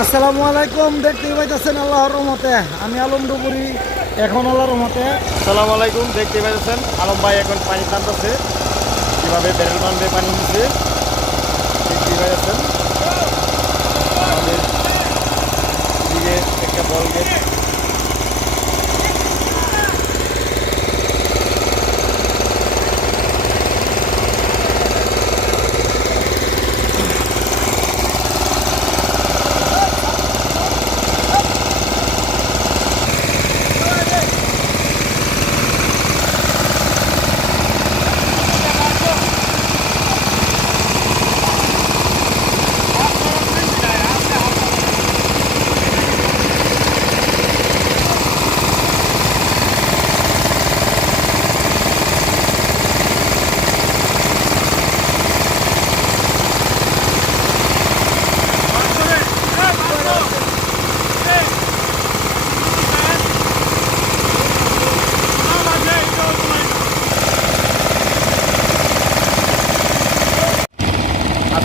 আসসালামু আলাইকুম, দেখতে পাইতেছেন আল্লাহর রহমতে। আমি আলম ডুবুরি, এখন আল্লাহর রহমতে। আসসালামু আলাইকুম, দেখতে পাইতেছেন আলম ভাই এখন পানি টানতেছে। কীভাবে ব্যারেল বান্ধে পানি নিচ্ছে দেখতে পাইতেছেন। আমাদের দিকে একটা বল গেট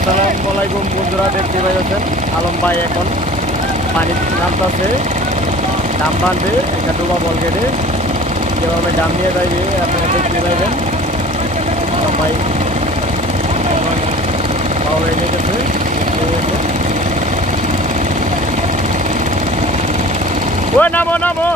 আসসালামু আলাইকুম বন্ধুরা, দেখতে পাচ্ছেন আলম ভাই এখন পানি নামতেছে, ডাম বাঁধে, একটা ডোবা বল গেটে যেভাবে ডাম নিয়ে যাইবে, আপনারা দেখতে পাইবেন। আলম ভাই পাওয়া এনে গেছে ও নামো নামো!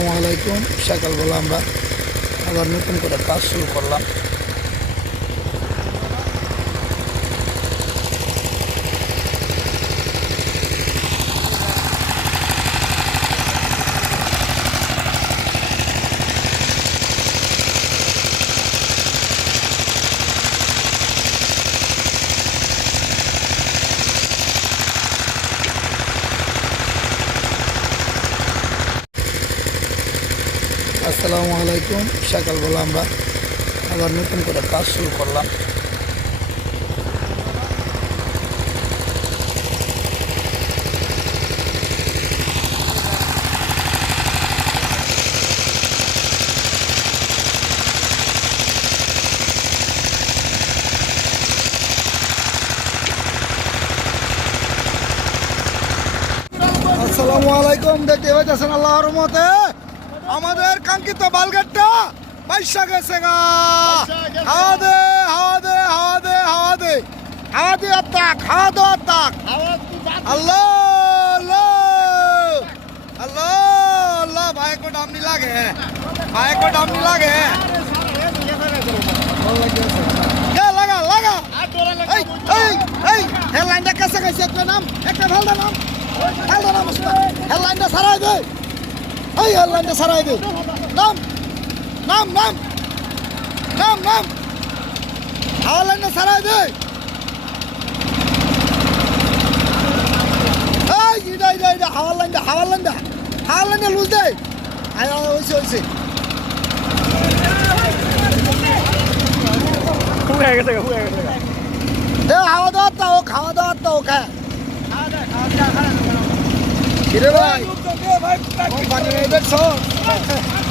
আসসালামু আলাইকুম। সকালবেলা আমরা আবার নতুন করে কাজ শুরু করলাম। আসসালামু আলাইকুম সকালবেলা আমরা আবার নতুন করে কাজ শুরু করলাম আসসালামু আলাইকুম দেখতে পাইতেছেন আল্লাহর রহমতে আমাদের কাঙ্ক্ষিত বালগেটটা পয়সা গেছে গা। হাওয়া দে হাওয়া দে হাওয়া দে হাওয়া দে। হাওয়া আত্মাক হাওয়া দো আত্মাক। আল্লাহ আল্লাহ আল্লাহ। আল্লাহ ভাই কো লাগে ভাই কো দাম নি লাগে লাগা লাগা? এই এই এই হেডলাইনটা কাছে গেছে একটা নাম একটা নাম। নাম হেডলাইনটা সারাই দে। এই হেডলাইনটা সারাই দে। নাম নাম নাম নাম নাম। লাইনটা সারাই দে। এই ইডা ইডা ইডা হাওয়া লাইনটা হাওয়া লাইনটা হাওয়া লাইনটা লুজ দে। আয় হইছে হইছে। হয়ে গেছে হয়ে গেছে দে হাওয়া দাওয়া তো খাওয়া দাওয়া তো খা কিরে ভাই? 我把你打死！